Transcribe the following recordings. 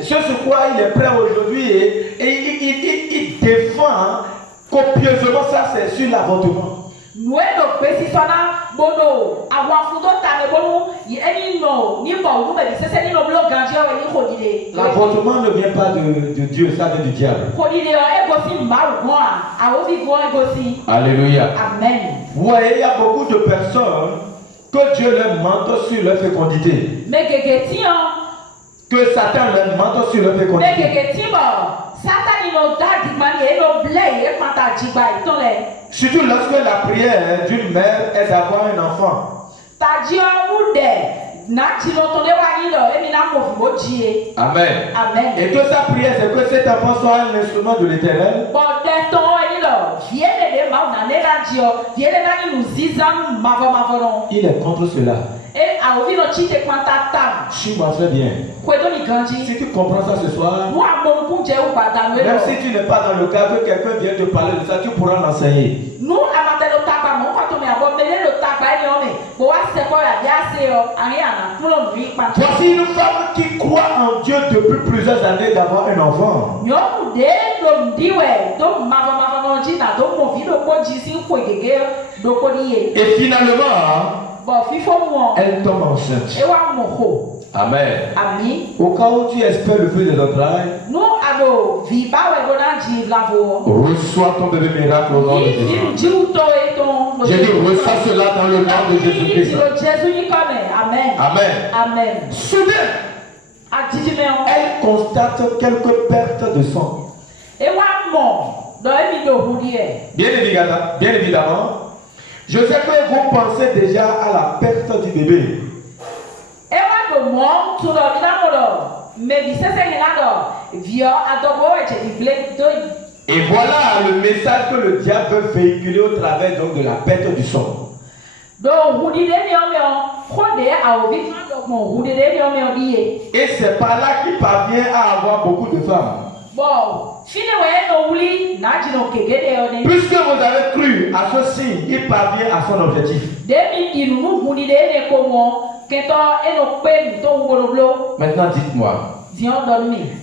Ce sur quoi il est prêt aujourd'hui et il défend copieusement ça, c'est sur l'avortement. L'avortement ne vient pas de Dieu, ça vient du diable. Alléluia. Amen. Vous voyez, il y a beaucoup de personnes que Dieu leur mente sur leur fécondité. Que Satan leur mente sur leur fécondité. Surtout lorsque la prière d'une mère est d'avoir un enfant. Amen. Amen. Et que sa prière, c'est que cet enfant soit un instrument de l'Éternel. Il est contre cela. Suis-moi très bien. Si tu comprends ça ce soir, même si tu n'es pas dans le cas que quelqu'un vient te parler de ça, tu pourras l'enseigner. Voici une femme qui croit en Dieu depuis plusieurs années d'avoir un enfant. Et finalement, elle tombe enceinte. Amen. Au cas où tu espères le feu des entrailles, reçois ton bébé miracle au nom de Jésus. J'ai dit, reçois cela dans le nom de Jésus-Christ. Amen. Soudain, elle constate quelques pertes de sang. Bien évidemment, je sais que vous pensez déjà à la perte du bébé. Et voilà le message que le diable veut véhiculer au travers donc de la perte du sang. Et c'est par là qu'il parvient à avoir beaucoup de femmes. Puisque vous avez cru à ce signe, il parvient à son objectif. Maintenant dites-moi,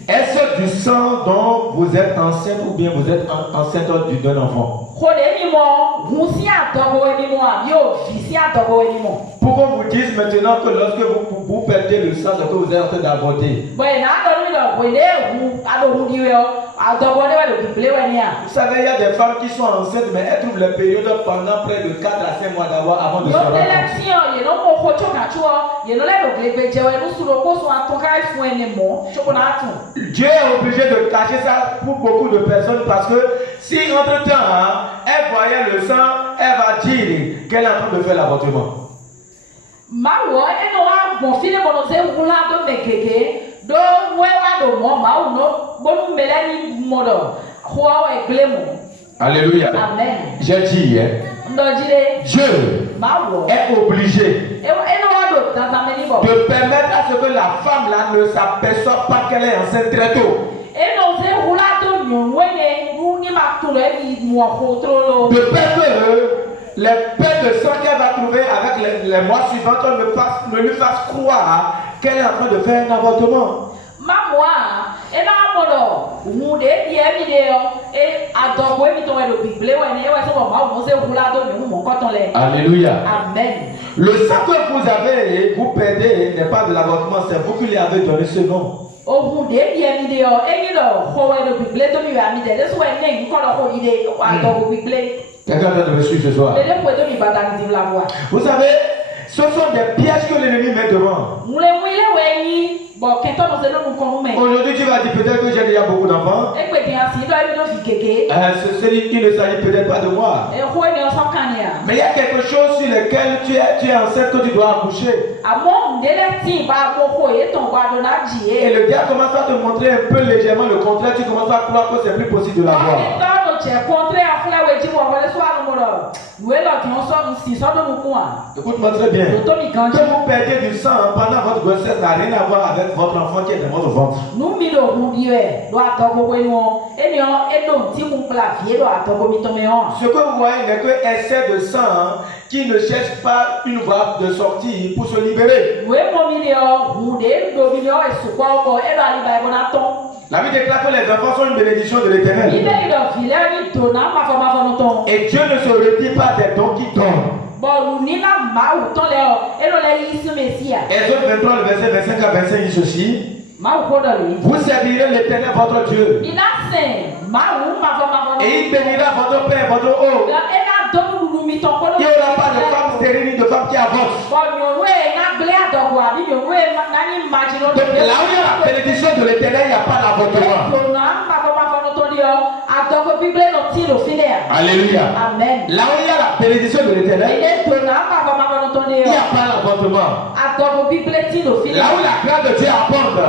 est-ce du sang dont vous êtes enceinte ou bien vous êtes enceinte d'un enfant? Pourquoi vous dites maintenant que lorsque vous perdez le sang, c'est que vous êtes en train d'avorter? Vous savez, il y a des femmes qui sont enceintes, mais elles trouvent les périodes pendant près de 4 à 5 mois d'avoir avant de se rendre. Dieu est obligé de cacher ça pour beaucoup de personnes parce que si entre-temps, elle voyait le sang, elle va dire qu'elle est en train de faire l'avortement. Alléluia. Amen. J'ai dit, Dieu est obligé de permettre à ce que la femme là ne s'aperçoive pas qu'elle est enceinte très tôt. De peur que les pertes de sang qu'elle va trouver avec les mois suivants ne lui fassent croire qu'elle est en train de faire un avortement. Alléluia. Amen. Le sang que vous avez, vous perdez, n'est pas de l'avortement, c'est vous qui lui avez donné ce nom. Quelqu'un doit me suivre ce soir. Vous savez, ce sont des pièges que l'ennemi met devant. Aujourd'hui, tu vas dire peut-être que j'ai déjà beaucoup d'enfants. Il ne s'agit peut-être pas de moi. Mais il y a quelque chose sur lequel tu es enceinte que tu dois accoucher. Et le diable commence à te montrer un peu légèrement le contraire. Tu commences à croire que c'est plus possible de l'avoir. Écoute-moi très bien. Que vous perdiez du sang pendant votre grossesse n'a rien à voir avec votre enfant qui est dans votre ventre. Ce que vous voyez n'est que excès de sang qui ne cherchent pas une voie de sortie pour se libérer. La Bible déclare que les enfants sont une bénédiction de l'Éternel. Et Dieu ne se retire pas des dons qu'il donne. Exode 23, le verset 25 à 25 dit ceci. Vous servirez l'Éternel votre Dieu. Et il bénira votre père, votre eau. Il n'y aura pas de femme stérile ni de femme qui avorte. Donc là où il y a la bénédiction de l'Éternel, il n'y a pas l'avortement. Alléluia. Amen. Là où il y a la bénédiction de l'Éternel, il n'y a pas l'avortement. Là où la grâce de Dieu abonde,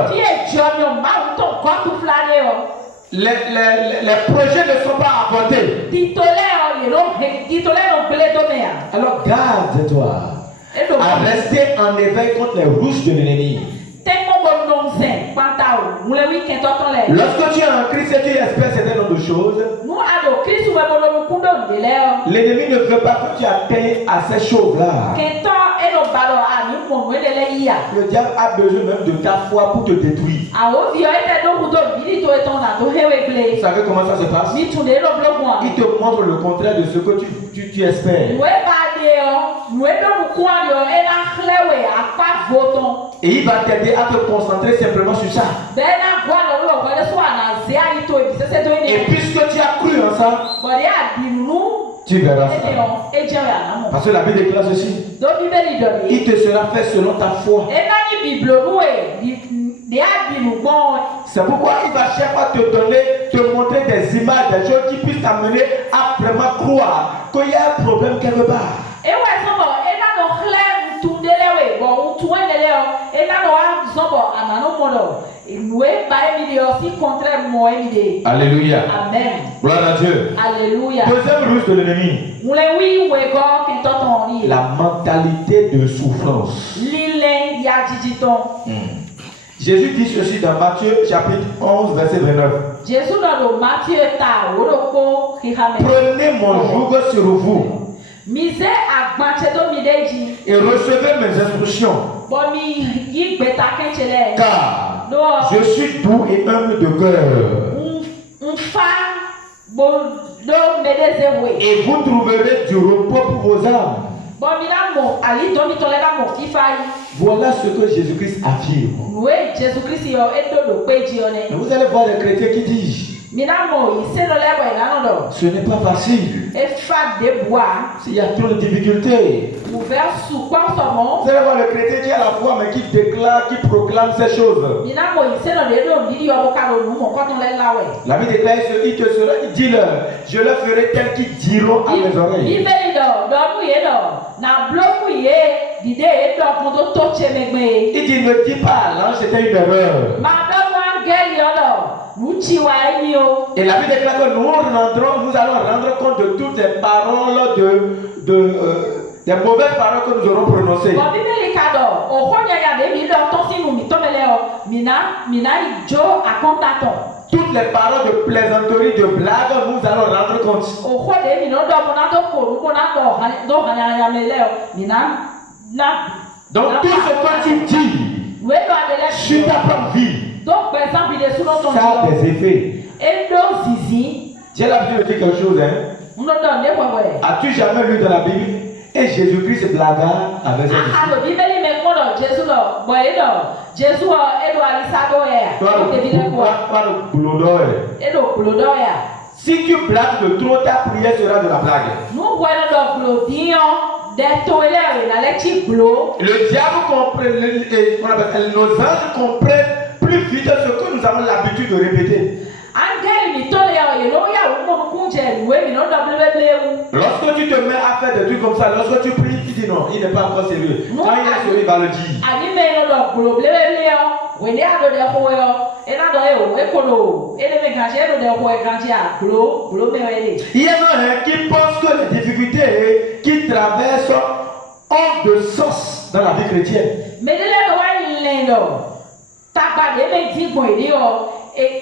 les projets ne sont pas avortés. Alors garde-toi à rester en éveil contre les rouges de l'ennemi. Lorsque tu es en Christ et tu espères certain nombre de choses, l'ennemi ne veut pas que tu atteignes à ces choses-là. Le diable a besoin même de ta foi pour te détruire. Vous savez comment ça se passe? Il te montre le contraire de ce que tu espères. Et il va t'aider à te concentrer simplement sur ça. Et puisque tu as cru en ça, tu verras ça. Parce que la Bible déclare ceci. Il te sera fait selon ta foi. C'est pourquoi il va chaque fois te montrer des images, des choses qui puissent t'amener à vraiment croire qu'il y a un problème quelque part. Alléluia. Amen. Gloire à Dieu. Alléluia. Deuxième ruse de l'ennemi. La mentalité de souffrance. Jésus dit ceci dans Matthieu chapitre 11 verset 29. Prenez mon joug sur vous et recevez mes instructions, car je suis doux et humble de cœur, et vous trouverez du repos pour vos âmes. Voilà ce que Jésus-Christ affirme. Et vous allez voir les chrétiens qui disent ce n'est pas facile. S'il y a trop de difficultés. Vous allez voir le chrétien qui a la foi mais qui déclare, qui proclame ces choses. La Bible déclare, il te sera, dis-leur, je leur ferai tel qu'ils diront à mes oreilles. Il dit, ne dis pas, l'ange c'était une erreur. Et la Bible déclare que nous allons rendre compte de toutes les paroles des mauvaises paroles que nous aurons prononcées. Toutes les paroles de plaisanterie, de blague, nous allons rendre compte. Donc tout ce que tu dis sur ta propre vie, ça a des effets. Tu as l'habitude de dire quelque chose, hein? As-tu jamais lu dans la Bible et Jésus-Christ blaga avec ses disciples? Si tu blagues de trop, ta prière sera de la blague. Le diable comprend, nos anges comprennent plus vite ce que nous avons l'habitude de répéter. Lorsque tu te mets à faire des trucs comme ça, lorsque tu pries, tu dis non, il n'est pas encore sérieux. Quand il est sérieux, il va le dire. Il y en a qui pensent que les difficultés qui traversent ont de sens dans la vie chrétienne. Et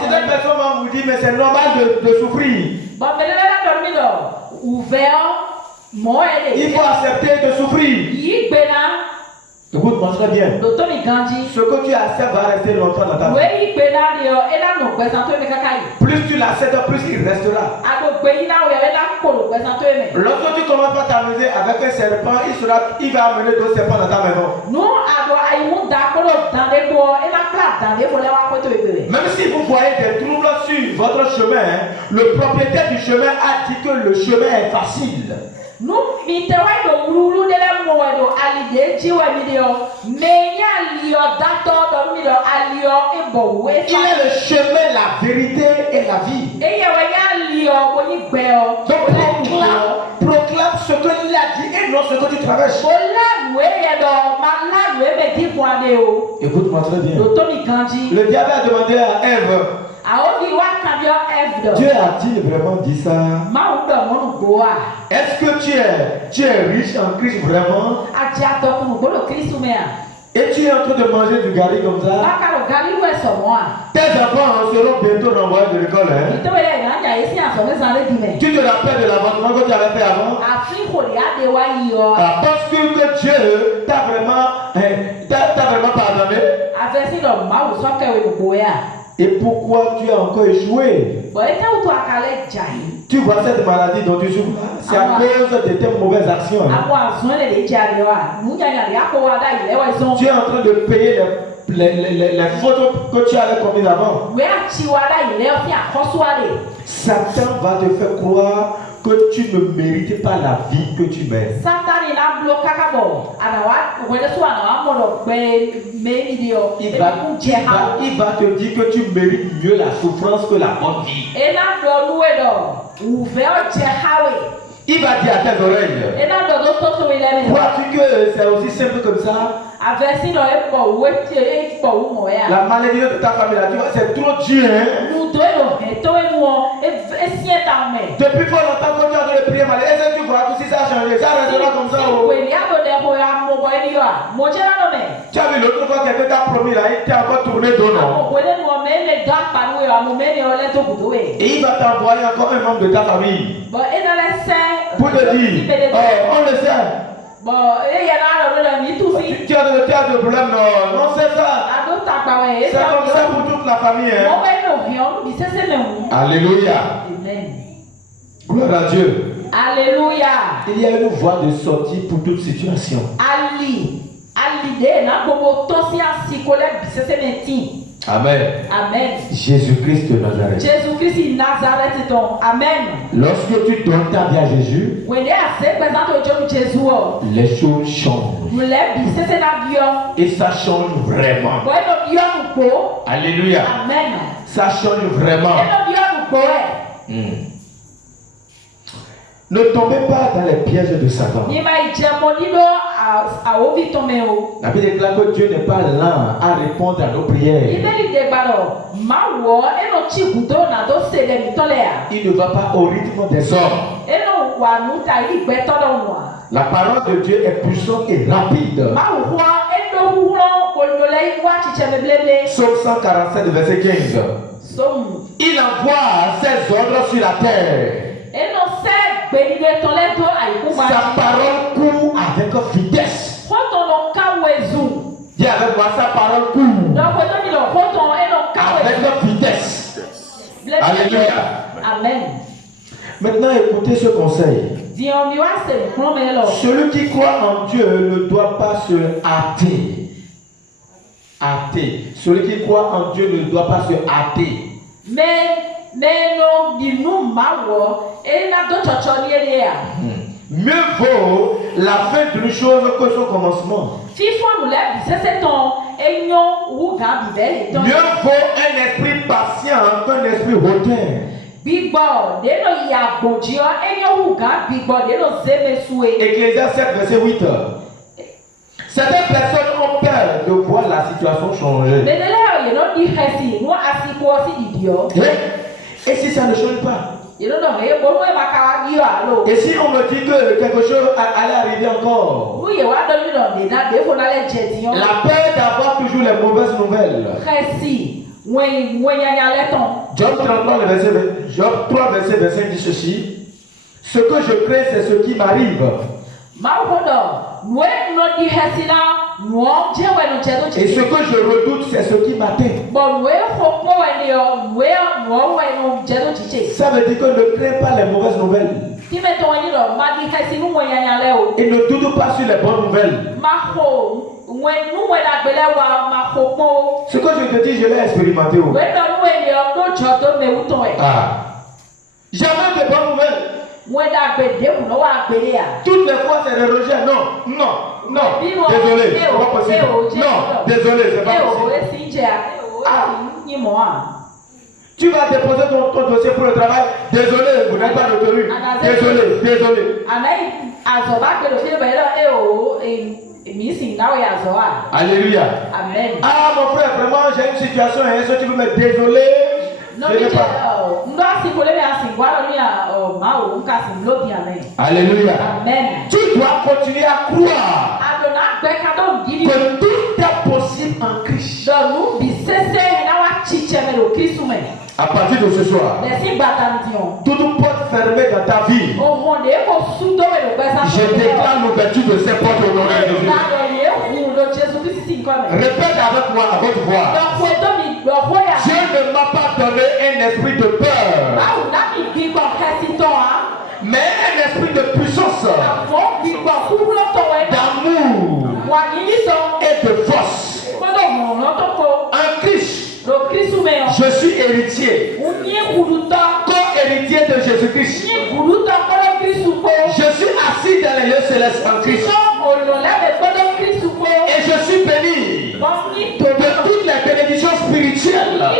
cette personne va vous dire, mais c'est normal de souffrir. Il faut accepter de souffrir. Écoute-moi très bien. Ce que tu acceptes va rester longtemps dans ta vie. Plus tu l'acceptes, plus il restera. Lorsque tu commences par t'amuser avec un serpent, il va amener d'autres serpents dans ta maison. Même si vous voyez des troubles sur votre chemin, le propriétaire du chemin a dit que le chemin est facile. Il est le chemin, la vérité et la vie. Donc proclame ce que il a dit et non ce que tu traverses. Écoute-moi très bien. Le diable a demandé à Ève, Dieu a-t-il vraiment dit ça? Est-ce que tu es riche en Christ vraiment? Et tu es en train de manger du gari comme ça? Tes enfants seront bientôt renvoyés de l'école. Tu te rappelles de l'avancement que tu avais fait avant? Parce que Dieu t'a vraiment pardonné. Et pourquoi tu as encore échoué? Tu vois cette maladie dont tu souffres, c'est à cause de tes mauvaises actions. Tu es en train de payer les fautes que tu avais commises avant. Satan va te faire croire que tu ne mérites pas la vie que tu mènes. Il va te dire que tu mérites mieux la souffrance que la bonne vie. Il va dire à tes oreilles, crois-tu que c'est aussi simple comme ça? La maladie de ta famille, là, tu vois, c'est trop dur. Depuis fort longtemps que tu as de prier mal, est-ce que tu vois que si ça a changé, ça restera comme ça? Tu as vu l'autre fois quelqu'un t'a promis là, il t'a encore tourné dos, non? Et il va t'envoyer encore un membre de ta famille pour te dire, oh, on le sait. Tu as de problèmes, non, c'est ça. C'est comme ça pour toute la famille. Alléluia. Gloire à Dieu. Alléluia. Il y a une voie de sortie pour toute situation. Amen. Amen. Jésus-Christ de Nazareth. Jésus-Christ de Nazareth. Amen. Lorsque tu donnes ta vie à Jésus, les choses changent. Et ça change vraiment. Alléluia. Amen. Ça change vraiment. Ne tombez pas dans les pièges de Satan. La Bible déclare que Dieu n'est pas lent à répondre à nos prières. Il ne va pas au rythme des hommes. La parole de Dieu est puissante et rapide. Psaume 147, verset 15. Il envoie ses ordres sur la terre. Sa parole court avec vitesse. Dis avec moi, sa parole court avec vitesse. Alléluia. Amen. Maintenant, écoutez ce conseil. Celui qui croit en Dieu ne doit pas se hâter. Celui qui croit en Dieu ne doit pas se hâter. Mieux vaut la fin d'une chose que son commencement. Mieux vaut un esprit patient qu'un esprit hautain. Ecclésiaste 7, verset 8. Certaines personnes ont peur de voir la situation changer. Et si ça ne change pas? Et si on me dit que quelque chose allait arriver encore? La peur d'avoir toujours les mauvaises nouvelles. Job 3, verset 25 dit ceci. Ce que je crains, c'est ce qui m'arrive. Et ce que je redoute, c'est ce qui m'atteint. Ça veut dire que ne crains pas les mauvaises nouvelles. Et ne doute pas sur les bonnes nouvelles. Ce que je te dis, je l'ai expérimenté. Jamais de bonnes nouvelles. Toutes les fois, c'est des rejets. Non, désolé, c'est pas possible. Non, désolé, c'est pas possible. Tu vas déposer ton dossier pour le travail. Désolé, vous n'êtes pas retenu. Désolé. Alléluia. Amen. Ah, mon frère, vraiment, j'ai une situation et est-ce que tu veux me désolé? Alléluia. Amen. Tu dois continuer à croire que tout est possible en Christ. À partir de ce soir, toute porte fermée dans ta vie, je déclare l'ouverture de ces portes au nom de Jésus. Répète avec moi à votre voix. Dieu ne m'a pas donné un esprit de peur, mais un esprit de puissance, d'amour et de force. En Christ, je suis héritier, co-héritier de Jésus-Christ. Je suis assis dans les lieux célestes en Christ. Et je suis béni de toutes les bénédictions spirituelles dans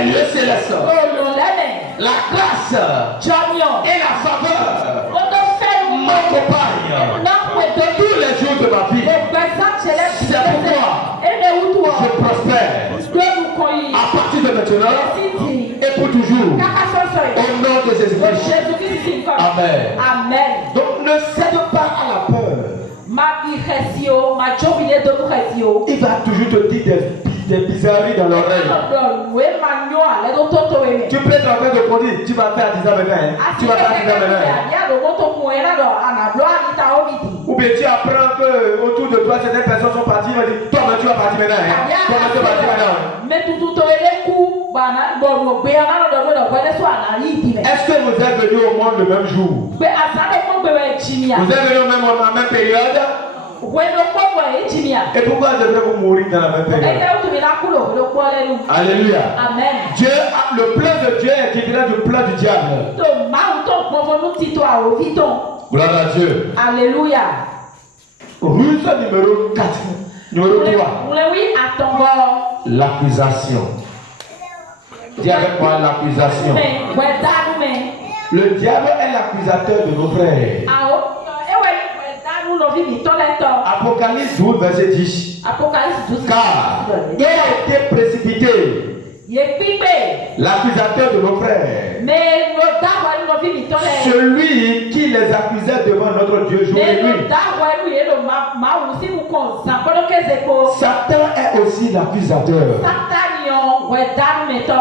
les lieux célestes. La grâce et la faveur m'accompagnent tous les jours de ma vie. C'est pourquoi je prospère à partir de maintenant et pour toujours. Au nom de Jésus-Christ. Amen. Donc ne cède pas à la peur. Il va toujours te dire des bizarreries dans l'oreille. Tu peux être en train de conduire, tu vas faire 10 ans maintenant. Tu vas faire 10 ans maintenant. Ou bien tu apprends que autour de toi certaines personnes sont parties, tu vas dire, toi tu vas partir maintenant. Toi tu vas partir maintenant. Est-ce que vous êtes venus au monde le même jour? Vous êtes venus au même période? Et pourquoi devez-vous mourir dans la même période? Alléluia. Amen. Dieu, le plan de Dieu est différent du plan du diable. Gloire à Dieu. Alléluia. Ruse numéro 4. Numéro 3. L'accusation. Dis avec moi l'accusation. Le diable est l'accusateur de nos frères. Apocalypse 12, verset 10. Car il a été précipité, l'accusateur de nos frères, celui qui les accusait devant notre Dieu jour et nuit. Satan est aussi l'accusateur.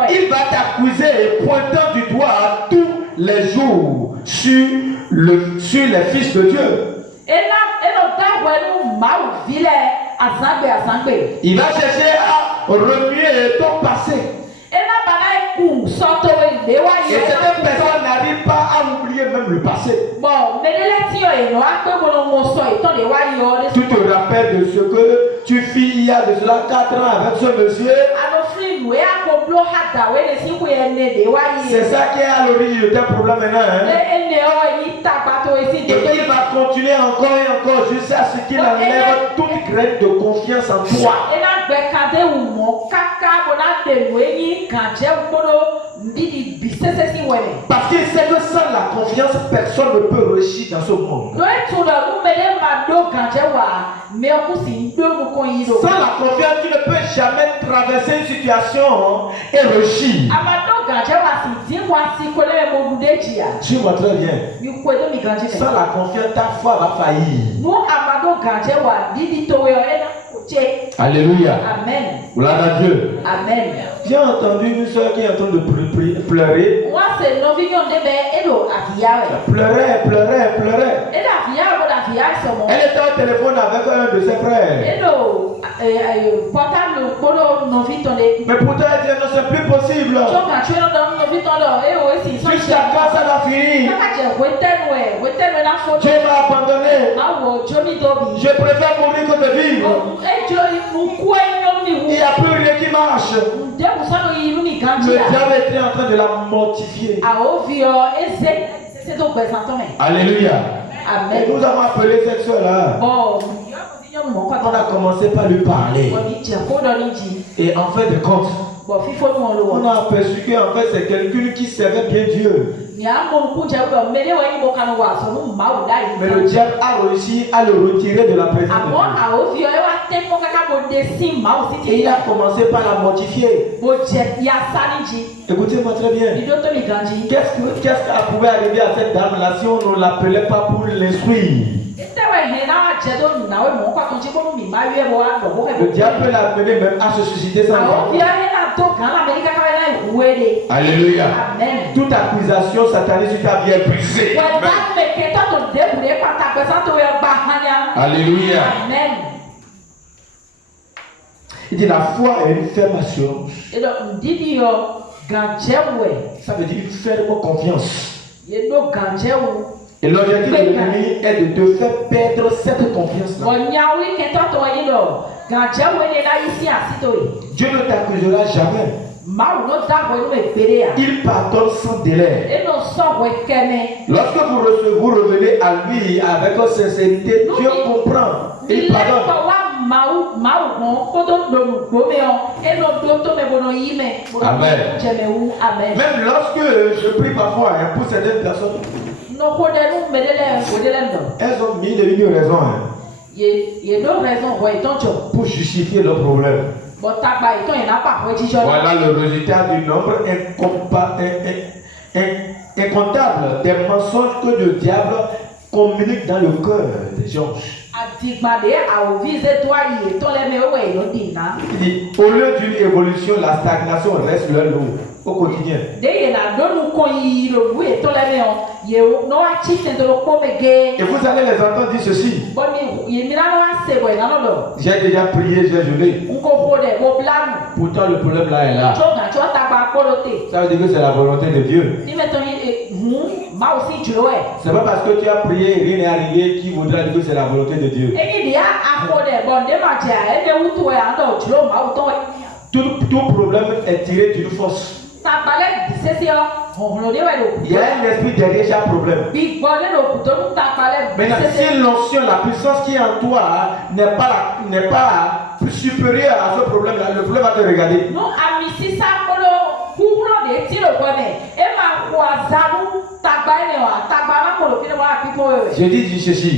Il va t'accuser pointant du doigt tous les jours sur les fils de Dieu. Il va chercher à remuer ton passé. Et cette personne n'arrive pas à oublier même le passé. Tu te rappelles de ce que tu fis il y a de cela 4 ans avec ce monsieur. C'est ça qui est à l'origine de tes problèmes maintenant. Et il va continuer encore et encore jusqu'à ce qu'il enlève toute graine de confiance en toi. Parce qu'il sait que sans la confiance, personne ne peut réussir dans ce monde. Sans la confiance, tu ne peux jamais traverser une situation et réussir. Suis-moi très bien. Sans la confiance, ta foi va faillir. Alléluia. Amen. Gloire à Dieu. Amen. J'ai entendu une soeur qui est en train de pleurer. Moi, c'est l'ovignon de Bélo Avia. Pleurait. Et la Elle était au téléphone avec un de ses frères. Mais pourtant, elle dit non, c'est plus possible. Jusqu'à quand ça va finir? Dieu m'a abandonné. Je préfère mourir que de vivre. Il n'y a plus rien qui marche. Le diable était en train de la mortifier. Alléluia. Amen. Et nous avons appelé cette soeur-là. On a commencé par lui parler. Et en fin de compte, on a aperçu qu'en fait c'est quelqu'un qui servait bien Dieu. Mais le diable a réussi à le retirer de la présence de Dieu. Et il a commencé par la mortifier. Écoutez-moi très bien. Qu'est-ce qui pouvait arriver à cette dame-là si on ne l'appelait pas pour l'instruire? Le diable peut l'amener même à se susciter sans raison. Alléluia. Amen. Toute accusation satanique sur ta vie est brisée. Alléluia. Amen. Il dit la foi est une ferme assurance. Ça veut dire une ferme confiance. Et l'objectif de l'ennemi est de te faire perdre cette confiance-là. Dieu ne t'accusera jamais. Il pardonne sans délai. Lorsque vous revenez à lui avec sincérité, Dieu comprend. Il pardonne. Amen. Même lorsque je prie parfois pour certaines personnes, elles ont mis une raison pour justifier leur problème. Voilà le résultat du nombre incontable des mensonges que le diable communique dans le cœur des gens. Il dit, au lieu d'une évolution, la stagnation reste leur lot au quotidien. Et vous allez les entendre dire ceci. J'ai déjà prié, j'ai jeûné. Pourtant le problème là est là. Ça veut dire que c'est la volonté de Dieu. C'est pas parce que tu as prié et rien n'est arrivé qui voudra dire que c'est la volonté de Dieu. Tout problème est tiré d'une force. Il y a un esprit derrière chaque problème. Maintenant, si l'onction, la puissance qui est en toi n'est pas plus supérieure à ce problème-là, le problème va te regarder. Je dis ceci.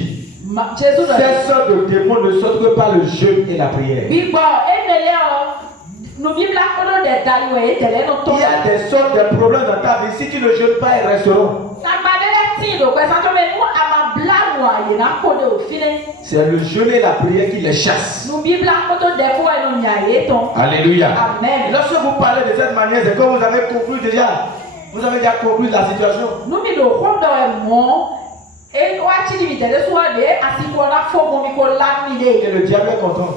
Ces sortes de démons ne sortent que par le jeûne et la prière. Il y a des sortes de problèmes dans ta vie. Si tu ne jeûnes pas, ils resteront. C'est le jeûne et la prière qui les chassent. Alléluia. Amen. Lorsque vous parlez de cette manière, c'est que vous avez conclu déjà. Vous avez déjà conclu la situation. Et le diable est content.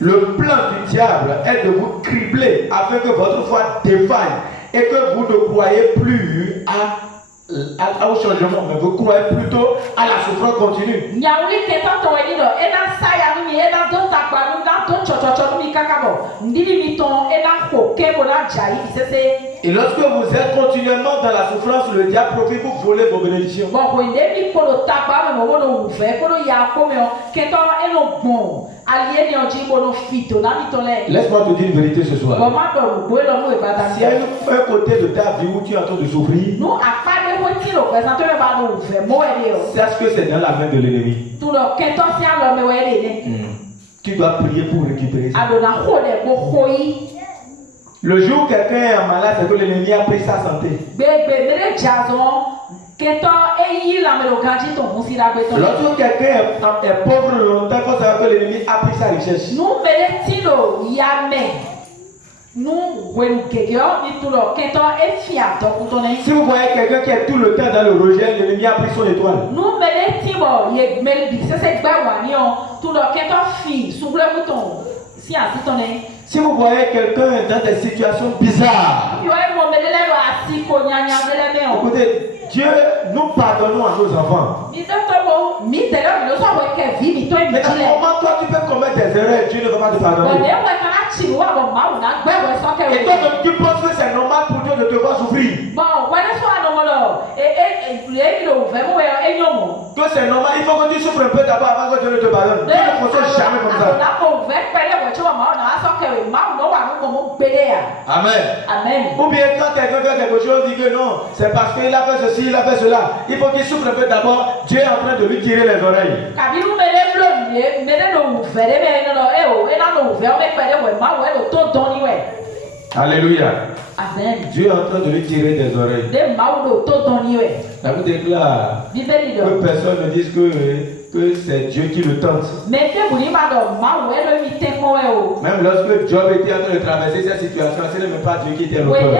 Le plan du diable est de vous cribler afin que votre foi défaille et que vous ne croyez plus au changement, mais vous croyez plutôt à la souffrance continue. Et lorsque vous êtes continuellement dans la souffrance, le diable profite pour voler vos bénédictions. Laisse-moi te dire une vérité ce soir. S'il y a un côté de ta vie où tu es en train de souffrir, sache que c'est dans la main de l'ennemi. Tu dois prier pour récupérer ça. Le jour où quelqu'un est malade, c'est que l'ennemi a pris sa santé. Lorsque quelqu'un est pauvre longtemps, il faut savoir que l'ennemi a pris sa richesse. Si vous voyez quelqu'un qui est tout le temps dans le rejet, l'ennemi a pris son étoile. Si vous voyez quelqu'un dans des situations bizarres, écoutez, Dieu, nous pardonnons à nos enfants. Maintenant, comment toi tu peux commettre des erreurs, Dieu ne va pas te pardonner. Et toi, tu penses que c'est normal pour Dieu de te voir souffrir? Que c'est normal, il faut que tu souffres un peu d'abord avant que Dieu ne te pardonne. Dieu ne fonctionne jamais comme ça. Amen. Amen. Ou bien quand quelqu'un fait quelque chose, dit que non, c'est parce qu'il a fait ceci, il a fait cela. Il faut qu'il souffre un peu d'abord. Dieu est en train de lui tirer les oreilles. Alléluia. Amen. Dieu est en train de lui tirer des oreilles. Ça vous déclare que personne ne dise que c'est Dieu qui le tente. Même lorsque Job était en train de traverser cette situation, ce n'est même pas Dieu qui était l'auteur.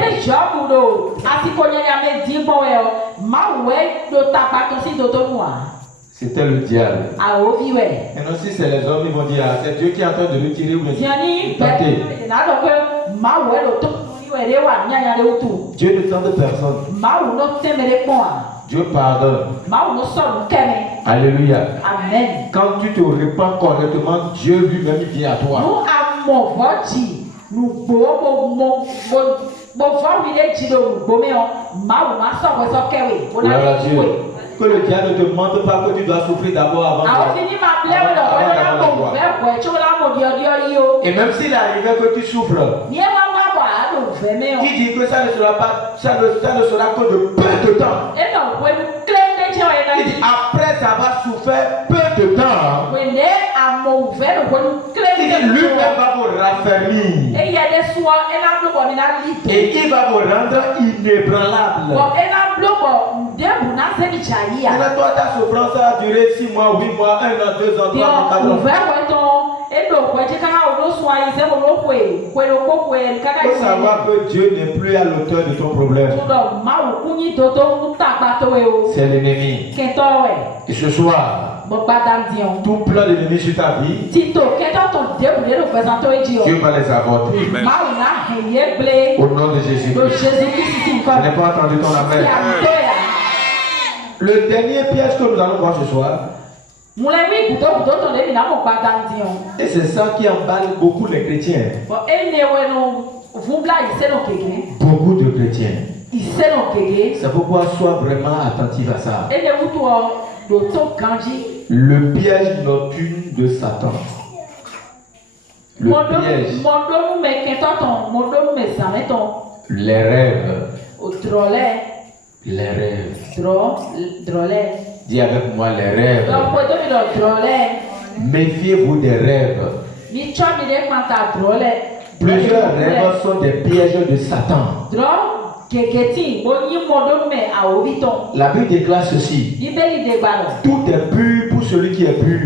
C'était le diable. Et non, si c'est les hommes, ils vont dire, c'est Dieu qui est en train de lui tirer ou bien tenter. Dieu ne tente personne. Dieu pardonne. Alléluia. Amen. Quand tu te répands correctement, Dieu lui-même vient à toi. Que le diable ne te montre pas que tu dois souffrir d'abord avant de et même s'il arrivait que tu souffres, qui dit que ça ne sera pas, ça ne sera que de peu de temps. Il dit après avoir souffert peu de temps, il dit lui-même va vous raffermir. Et il va vous rendre inébranlable. Maintenant, toi, ta souffrance a duré 6 mois, 8 mois, 1 an, 2 ans, 3 ans, 4 ans. Il faut savoir que Dieu n'est plus à l'auteur de ton problème. C'est l'ennemi. Et ce soir, tout plan de l'ennemi sur ta vie, Dieu va les avorter. Au nom de Jésus. Je n'ai pas entendu ton appel. Le dernier piège que nous allons voir ce soir, et c'est ça qui emballe beaucoup les chrétiens. Beaucoup de chrétiens. C'est pourquoi sois vraiment attentif à ça. Le piège nocturne de Satan. Le piège. Les rêves. Les rêves. Dis avec moi les rêves. Méfiez-vous des rêves. Plusieurs rêves sont des pièges de Satan. La Bible déclare ceci. Tout est pur pour celui qui est pur.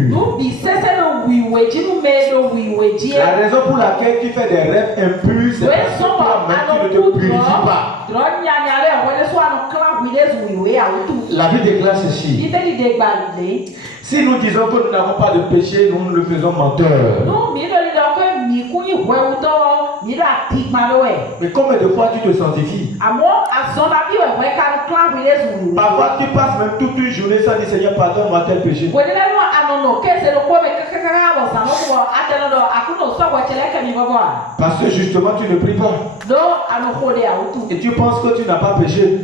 La raison pour laquelle tu fais des rêves impurs, c'est parce que toi-même tu ne te purifies pas. La Bible déclare ceci. Si nous disons que nous n'avons pas de péché, nous le faisons menteur. Mais combien de fois tu te sanctifies? Parfois tu passes même toute une journée sans dire Seigneur pardonne-moi tel péché. Parce que justement tu ne pries pas. Et tu penses que tu n'as pas péché.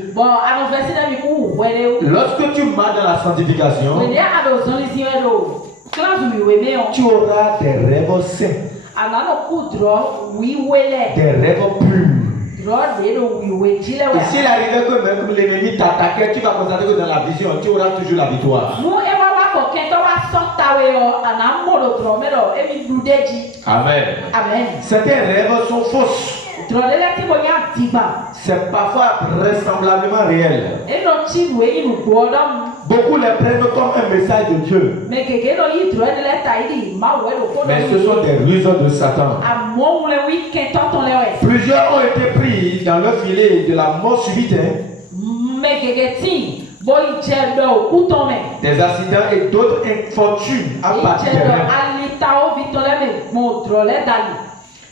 Lorsque tu marches dans la sanctification, tu auras des rêves saints. Des rêves purs. Et s'il arrivait que même l'ennemi t'attaquait, tu vas constater que dans la vision, tu auras toujours la victoire. Amen. Amen. Certains rêves sont fausses. C'est parfois vraisemblablement réel. Beaucoup les prennent comme un message de Dieu. Mais ce sont des ruses de Satan. Plusieurs ont été pris dans le filet de la mort subite. Des accidents et d'autres infortunes à partir de rêves.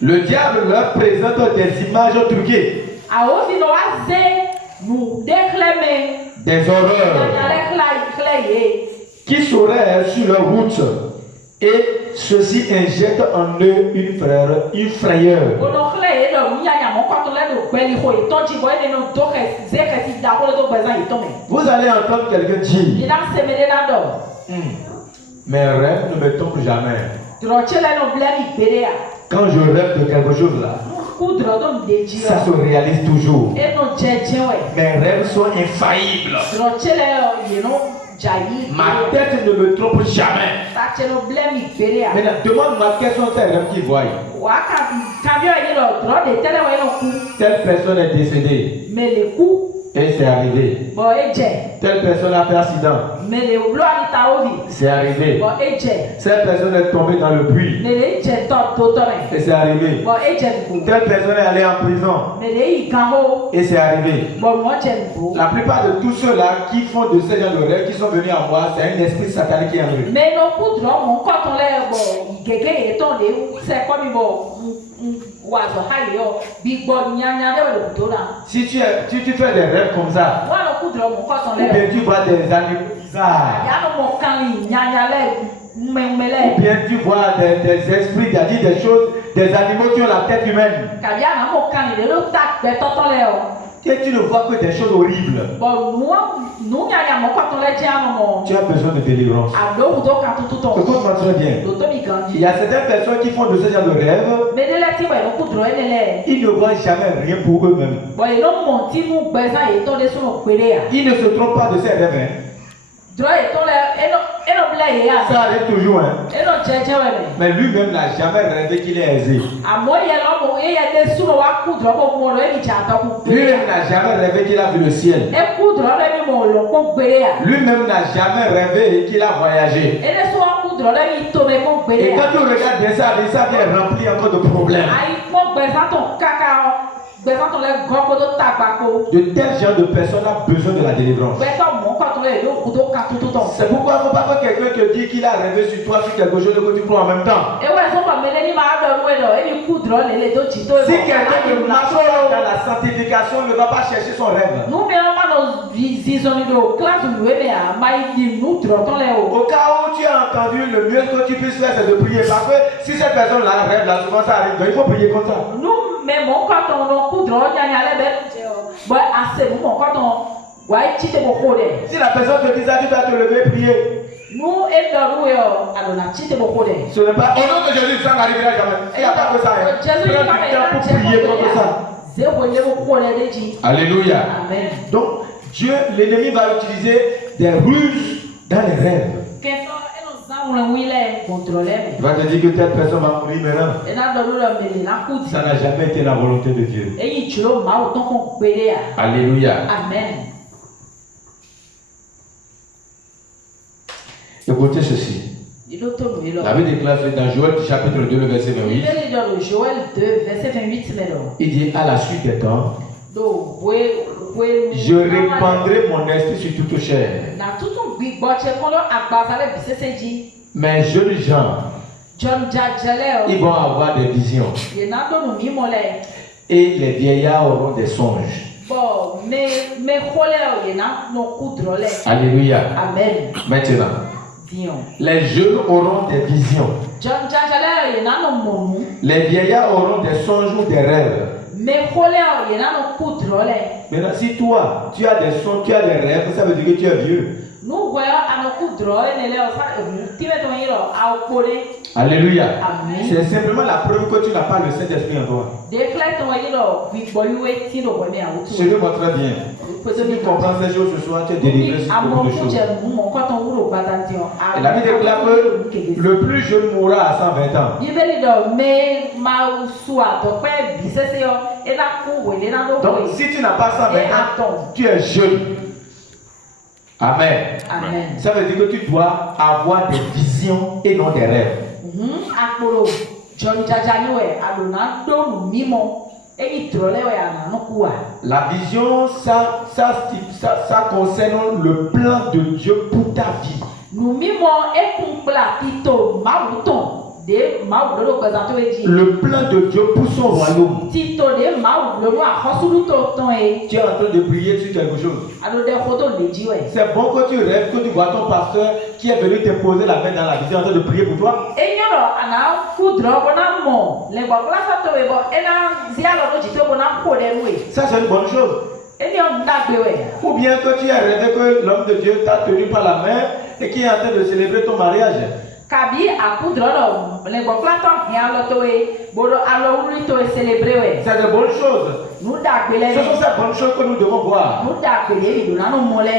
Le diable leur présente des images truquées. Des horreurs qui seraient sur leur route. Et ceci injecte en eux une frayeur. Vous allez entendre quelqu'un dire: mes rêves ne me tombent jamais. Quand je rêve de quelque chose là, ça se réalise toujours. Mes rêves sont infaillibles. Ma tête ne me trompe jamais. Maintenant, demande-moi quels sont ces rêves qu'ils voient. Telle personne est décédée. Et c'est arrivé. Telle personne a fait accident. C'est arrivé. Cette personne est tombée dans le puits. Et c'est arrivé. Telle personne est allée en prison. Et c'est arrivé. La plupart de tous ceux-là qui font de ces gens de rêves, qui sont venus à moi, c'est un esprit satanique qui est en eux. Si tu fais des rêves comme ça, ou bien tu vois des animaux bizarres, ou bien tu vois des esprits qui disent des choses, des animaux qui ont la tête humaine, et tu ne vois que des choses horribles, tu as besoin de délivrance. Écoute-moi très bien. Il y a certaines personnes qui font de ce genre de rêves, ils ne voient jamais rien pour eux-mêmes. Ils ne se trompent pas de ces rêves. Ça arrive toujours. Mais lui-même n'a jamais rêvé qu'il est aisé. Lui-même n'a jamais rêvé qu'il a vu le ciel. Lui-même n'a jamais rêvé qu'il a voyagé. Et quand tu regardes ça vient rempli encore de problèmes. De tels genre de personnes ont besoin de la délivrance. C'est pourquoi il ne faut pas que quelqu'un te dise qu'il a rêvé sur toi, sur quelque chose que tu prends en même temps. Si quelqu'un ne marche pas dans la sanctification, ne va pas chercher son rêve. Au cas où tu as entendu, le mieux que tu puisses faire, c'est de prier. Parce que si cette personne-là rêve, là, souvent ça arrive. Donc il faut prier comme ça. Si la personne te dit ça, tu dois te lever et prier. Ce n'est pas au nom de Jésus, ça n'arrivera jamais. Il n'y a pas que ça. Prends du temps pour prier comme ça. Alléluia. Amen. Donc, Dieu, l'ennemi va utiliser des ruses dans les rêves. Il va te dire que telle personne va mourir maintenant. Ça n'a jamais été la volonté de Dieu. Alléluia. Amen. Écoutez ceci. La Bible déclare dans Joël chapitre 2, le verset 28. Il dit à la suite des temps, je répandrai mon esprit sur toute chair. Mes jeunes gens, ils vont avoir des visions. Et les vieillards auront des songes. Alléluia. Amen. Maintenant, les jeunes auront des visions. Les vieillards auront des songes ou des rêves. Maintenant, si toi, tu as des songes, tu as des rêves, ça veut dire que tu es vieux. Alléluia. C'est simplement la preuve que tu n'as pas le Saint-Esprit en toi. Suivez-moi très bien. Si tu comprends ces choses ce soir, tu es délivré sur beaucoup de choses. Et la Bible déclare que le plus jeune mourra à 120 ans. Donc si tu n'as pas 120 ans, tu es jeune. Amen. Amen. Ça veut dire que tu dois avoir des visions et non des rêves. La vision, ça concerne le plan de Dieu pour ta vie. Le plan de Dieu pour son royaume. Tu es en train de prier sur quelque chose. C'est bon que tu rêves que tu vois ton pasteur qui est venu te poser la main dans la vision en train de prier pour toi. Ça c'est une bonne chose. Ou bien que tu as rêvé que l'homme de Dieu t'a tenu par la main et qui est en train de célébrer ton mariage. C'est de bonnes choses. Ce sont ces bonnes choses que nous devons voir.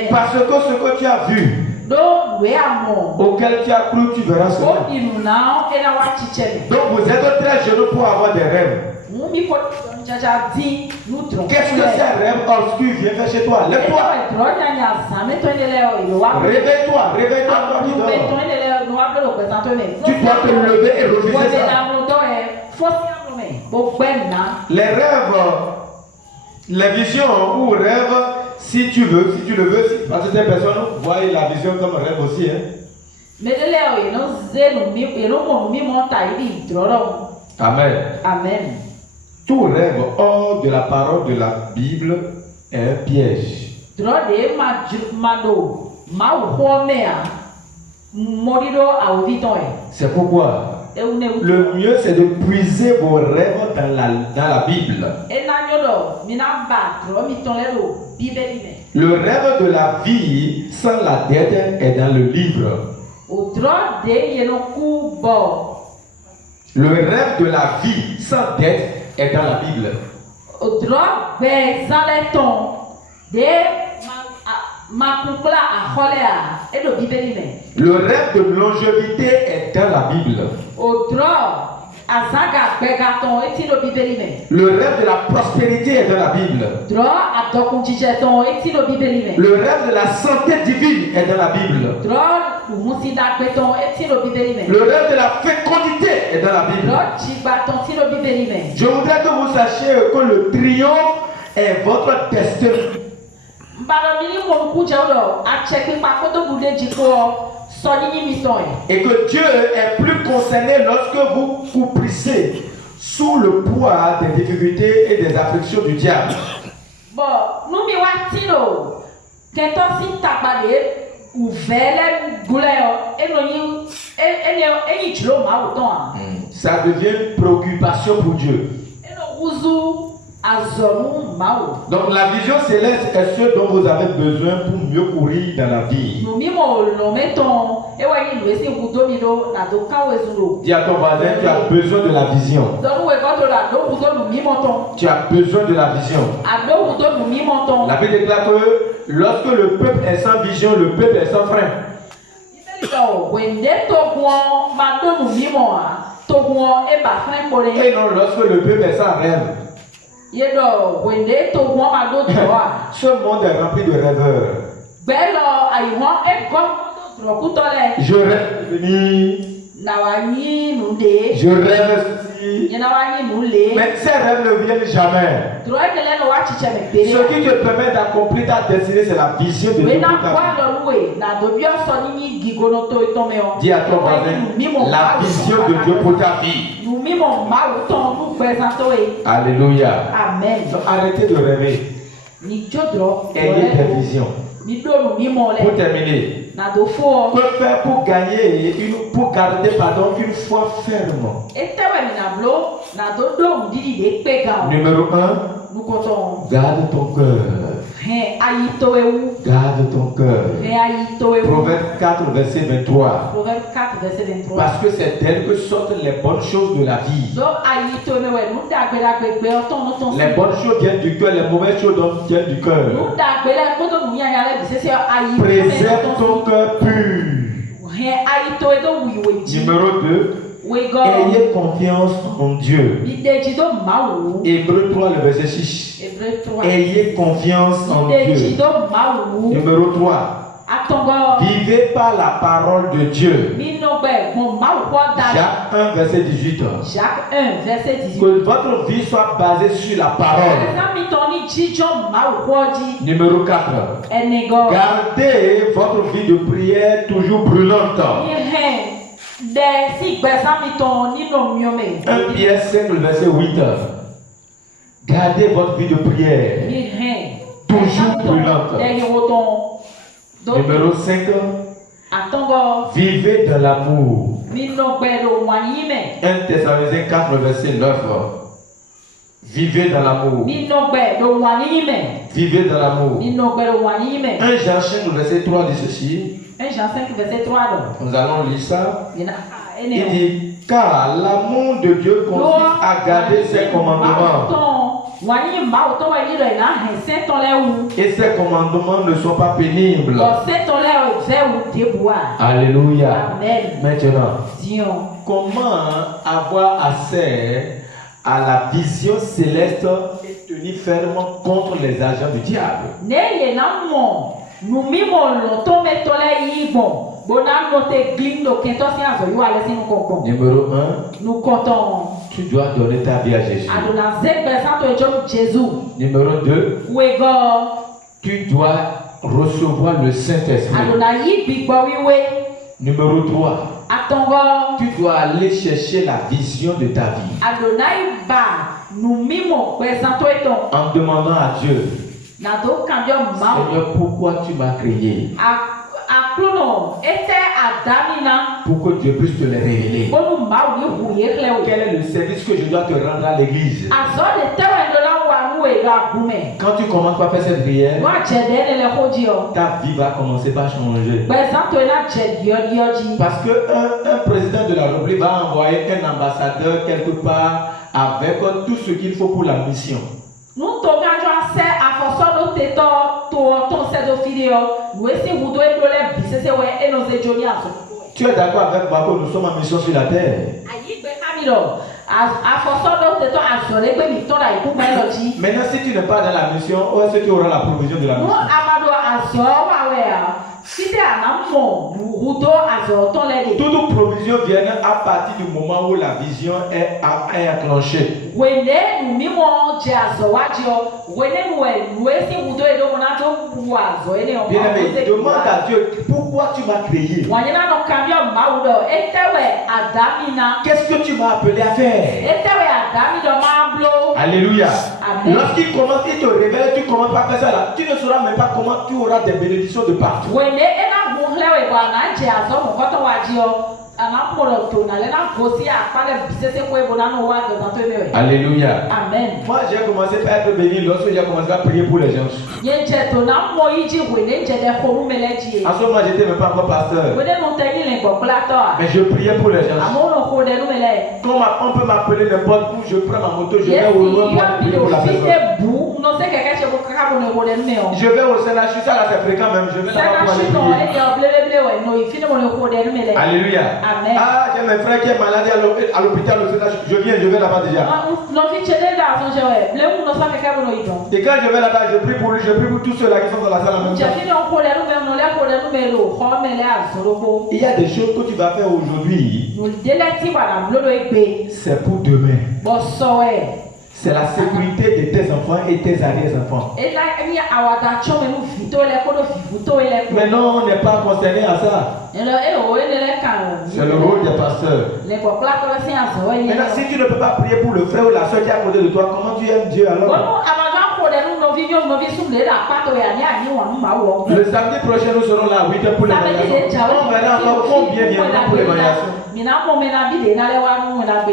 Parce que ce que tu as vu, auquel tu as cru, tu verras cela. Donc vous êtes très jeunes pour avoir des rêves. Qu'est-ce que ces rêves obscurs viennent faire chez toi? Lève-toi. Réveille-toi, réveille-toi. Tu dois te lever et refuser ça. Les rêves, les visions ou rêves, si tu le veux, parce que ces personnes voient la vision comme rêve aussi. Amen. Amen. Tout rêve hors de la parole de la Bible est un piège. C'est pourquoi le mieux c'est de puiser vos rêves dans la Bible. Le rêve de la vie sans la dette est dans le livre. Le rêve de la vie sans dette est dans la Bible. Le rêve de longévité est dans la Bible. Le rêve de la prospérité est dans la Bible. Le rêve de la santé divine est dans la Bible. Le rêve de la fécondité est dans la Bible. Je voudrais que vous sachiez que le triomphe est votre destin. Et que Dieu est plus concerné lorsque vous couplissez sous le poids des difficultés et des afflictions du diable. Ça devient une préoccupation pour Dieu. Donc la vision céleste est ce dont vous avez besoin pour mieux courir dans la vie. Dis à ton voisin, tu as besoin de la vision. Tu as besoin de la vision. La Bible déclare que lorsque le peuple est sans vision, le peuple est sans frein. Et non lorsque le peuple est sans rêve. Ce monde est rempli de rêveurs. Je rêve de venir. Je rêve ceci. Mais ces rêves ne viennent jamais. Ce qui te permet d'accomplir ta destinée, c'est la vision de Dieu pour ta vie. Dis à ton voisin, la vision de Dieu pour ta vie. Alléluia. Amen. Donc, arrêtez de rêver. Ayez des visions. Pour terminer, que faire pour gagner, pour garder une foi ferme? Numéro 1, garde ton cœur. Garde ton cœur. Proverbe 4, verset 23. Parce que c'est d'elle que sortent les bonnes choses de la vie. Les bonnes choses viennent du cœur, les mauvaises choses viennent du cœur. Préserve ton cœur pur. Numéro 2. Ayez confiance en Dieu. Hébreux 3, le verset 6. Ayez confiance en Dieu. Numéro 3. Vivez par la parole de Dieu. Jacques 1, verset 18. Que votre vie soit basée sur la parole. Numéro 4. Gardez votre vie de prière toujours brûlante. 1 Pierre 5, verset 8. Gardez votre vie de prière toujours brûlante. Numéro 5. Vivez dans l'amour. 1 Thessaloniciens 4, verset 9. Vivez dans l'amour. Vivez dans l'amour. 1 Jean 5, verset 3 dit ceci. 1 Jean 5, verset 3. Nous allons lire ça. Il dit, car l'amour de Dieu consiste à garder ses commandements. Et ces commandements ne sont pas pénibles. Alléluia. Amen. Maintenant, comment avoir accès à la vision céleste et tenir fermement contre les agents du diable? Numéro 1. Tu dois donner ta vie à Jésus. Numéro 2. Tu dois recevoir le Saint-Esprit. Numéro 3. Tu dois aller chercher la vision de ta vie. En demandant à Dieu, Seigneur, pourquoi tu m'as créé? Pour que Dieu puisse te les révéler. Quel est le service que je dois te rendre à l'église? Quand tu commences par faire cette prière, ta vie va commencer par changer. Parce qu'un président de la République va envoyer un ambassadeur quelque part avec tout ce qu'il faut pour la mission. Tu es d'accord avec moi que nous sommes en mission sur la terre? Maintenant, si tu n'es pas dans la mission, où est-ce que tu auras la provision de la mission? Toute provision vient à partir du moment où la vision est enclenchée. Bien-aimé, demande à Dieu pourquoi tu m'as créé. Qu'est-ce que tu m'as appelé à faire? Alléluia. Lorsqu'il commence, il te révèle, tu commences par faire ça là. Tu ne sauras même pas comment tu auras des bénédictions de partout. Alléluia. Amen. Moi j'ai commencé par être béni lorsque j'ai commencé à prier pour les gens. À ce moment j'étais même pas encore pasteur. Mais je priais pour les gens. Comme on peut m'appeler n'importe où, je prends ma moto, je vais au loin pour prier pour la personne. Je vais au Sénat, je suis ça là, c'est fréquent même, je vais là-bas pour aller prier. Alléluia. Amen. Ah, j'ai mes frères qui est malade à l'hôpital au Sénat, je vais là-bas déjà. Et quand je vais là-bas, je prie pour lui, je prie pour tous ceux-là qui sont dans la salle en même temps. Il y a des choses que tu vas faire aujourd'hui, c'est pour demain. C'est la sécurité de tes enfants et tes arrière-enfants. Mais non, on n'est pas concerné à ça. C'est le rôle des pasteurs. Maintenant, si tu ne peux pas prier pour le frère ou la soeur qui est à côté de toi, comment tu aimes Dieu alors? Le samedi prochain, nous serons là à 8h pour l'évaluation. On verra encore combien viendront pour l'évaluation.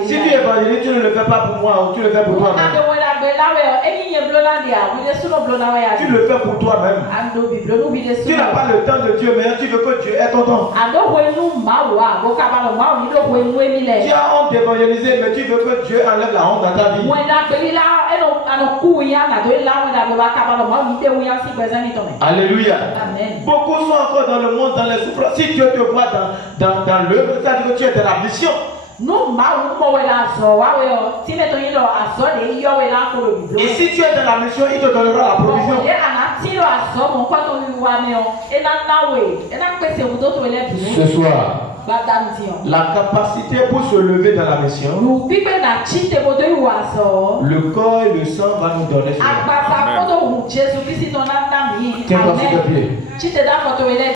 Si tu évangélises, tu ne le fais pas pour moi ou tu le fais pour toi-même. Tu le fais pour toi-même. Tu n'as pas le temps de Dieu, mais tu veux que Dieu ait ton temps. Tu as honte d'évangéliser, mais tu veux que Dieu enlève la honte dans ta vie. Alléluia. Amen. Beaucoup sont encore dans le monde, dans les souffrances. Si Dieu te voit dans l'œuvre, c'est-à-dire que tu es de la mission. Et si tu es dans la mission, il te donnera la provision. Ce soir, la capacité pour se lever dans la mission, le corps et le sang va nous donner cela. Tiens-toi sur tes pieds.